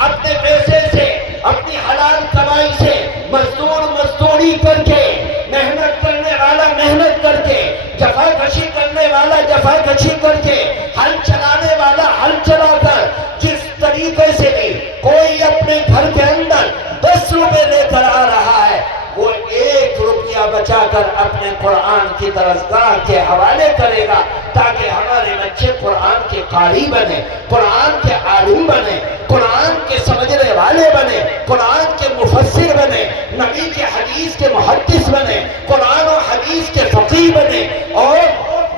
اپنے پیسے سے، اپنی حلال کمائی سے مزدوری کر کے، محنت کرنے والا محنت کر کے، جفا کشی کرنے والا جفا کشی کر کے، ہل چلانے والا ہل چلا کر، جس طریقے سے بھی کوئی اپنے گھر کے اندر 10 روپے لے کر آ رہا ہے، وہ 1 روپیہ بچا کر اپنے قرآن کی درسگاہ کے حوالے کرے گا، تاکہ ہمارے بچے قرآن کے قاری بنے، قرآن کے عالم بنے، قرآن کے سمجھنے والے بنے، قرآن کے مفسر بنے، نبی کے حدیث کے محدث بنے، قرآن و حدیث کے فقیہ بنے، اور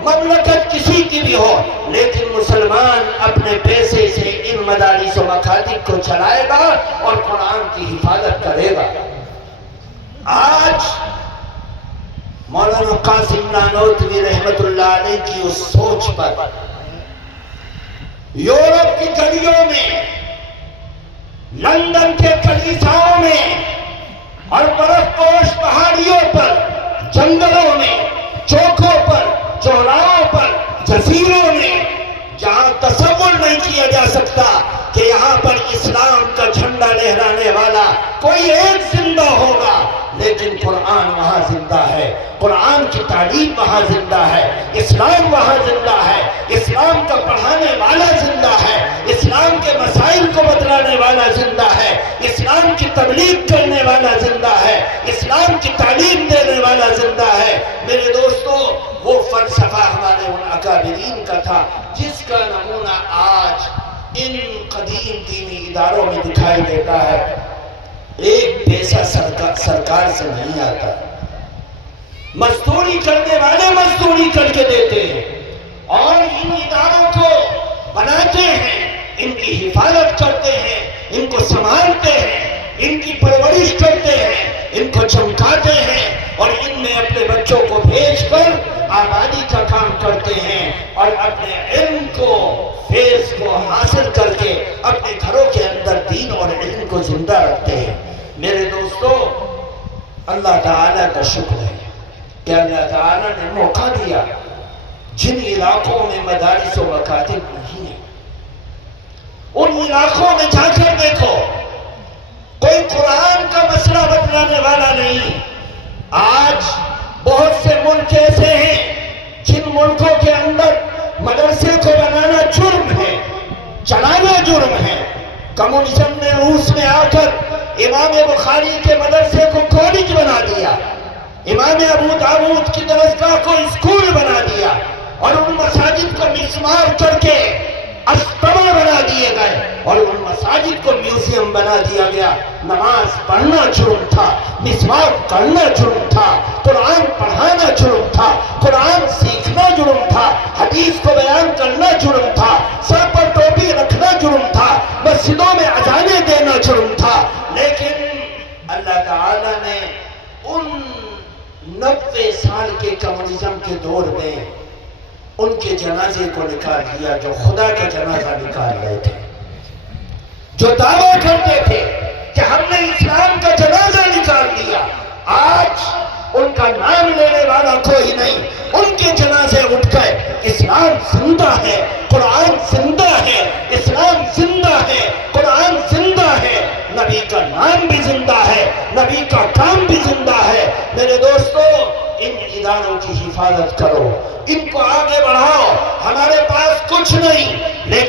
مملکت کسی کی بھی ہو، لیکن مسلمان اپنے پیسے سے ان مدارس و مکاتب کو چلائے گا اور قرآن کی حفاظت کرے گا۔ آج مولانا قاسم نانوتوی رحمت اللہ علیہ کی اس سوچ پر یورپ کی گلیوں میں، لندن کے کلیساؤں میں اور برف پوش پہاڑیوں پر، جنگلوں میں، چوکوں پر، چوراہوں پر، جزیروں میں، جہاں تصور نہیں کیا جا سکتا کہ یہاں پر اسلام کا جھنڈا لہرانے والا کوئی ایک زندہ ہوگا، لیکن قرآن وہاں زندہ ہے، قرآن کی تعلیم وہاں زندہ ہے، اسلام وہاں زندہ ہے، اسلام کا پڑھانے والا زندہ ہے، اسلام کے مسائل کو بتلانے والا زندہ ہے، اسلام کی تبلیغ کرنے والا زندہ ہے، اسلام کی تعلیم دینے والا زندہ ہے۔ میرے دوستو، وہ فلسفہ ہمارے ان اکابرین کا تھا جس کا نمونہ آج ان قدیم دینی اداروں میں دکھائی دیتا ہے۔ ایک پیسہ سرکار سے نہیں آتا، مزدوری کرنے والے مزدوری کر کے دیتے ہیں، اور ان اداروں کو بناتے ہیں، ان کی حفاظت کرتے ہیں، ان کو سنبھالتے ہیں، ان کی پرورش کرتے ہیں، ان کو چمکاتے ہیں، اور ان میں اپنے بچوں کو بھیج کر آبادی کا کام کرتے ہیں، اور اپنے علم کو، فیض کو حاصل کر کے اپنے گھروں کے اندر دین اور علم کو زندہ رکھتے ہیں۔ میرے دوستو، اللہ تعالیٰ کا شکر ہے کہ اللہ تعالیٰ نے موقع دیا، جن علاقوں میں مدارس و مکاتب نہیں ہیں ان علاقوں میں جا کر دیکھو، کوئی قرآن کا مسئلہ بتلانے والا نہیں۔ آج بہت سے ملک ایسے ہیں جن ملکوں کے اندر مدرسے کو بنانا جرم ہے، چلانا جرم ہے۔ کمیونزم نے روس میں آ کر امام بخاری کے مدرسے کو کالج بنا دیا، امام ابو داؤد کی درسگاہ کو اسکول بنا دیا، اور ان مساجد کو مسمار کر کے استوا بنا دیے گئے، اور ان مساجد کو میوزیم بنا دیا گیا۔ نماز پڑھنا جرم تھا، مسواک کرنا جرم تھا، قرآن پڑھانا جرم تھا، قرآن سیکھنا جرم تھا، حدیث کو بیان کرنا جرم تھا، سر پر ٹوپی رکھنا جرم تھا، مسجدوں میں اذانیں دینا جرم تھا۔ لیکن اللہ تعالیٰ نے ان 90 سال کے کمیونزم کے دور میں ان کے جنازے کو نکال دیا جو خدا کا جنازہ نکال رہے تھے، جو دعویٰ کرتے تھے کہ ہم نے اسلام کا جنازہ نکال دیا۔ آج ان کا نام لینے والا کوئی نہیں، ان کے جنازے اٹھ گئے۔ اسلام زندہ ہے، قرآن زندہ ہے، اسلام زندہ ہے، قرآن زندہ ہے، نبی کا نام بھی زندہ ہے، نبی کا کام بھی زندہ ہے۔ میرے دوستو، ان اداروں کی حفاظت کرو، ان کو آگے بڑھاؤ۔ ہمارے پاس کچھ نہیں،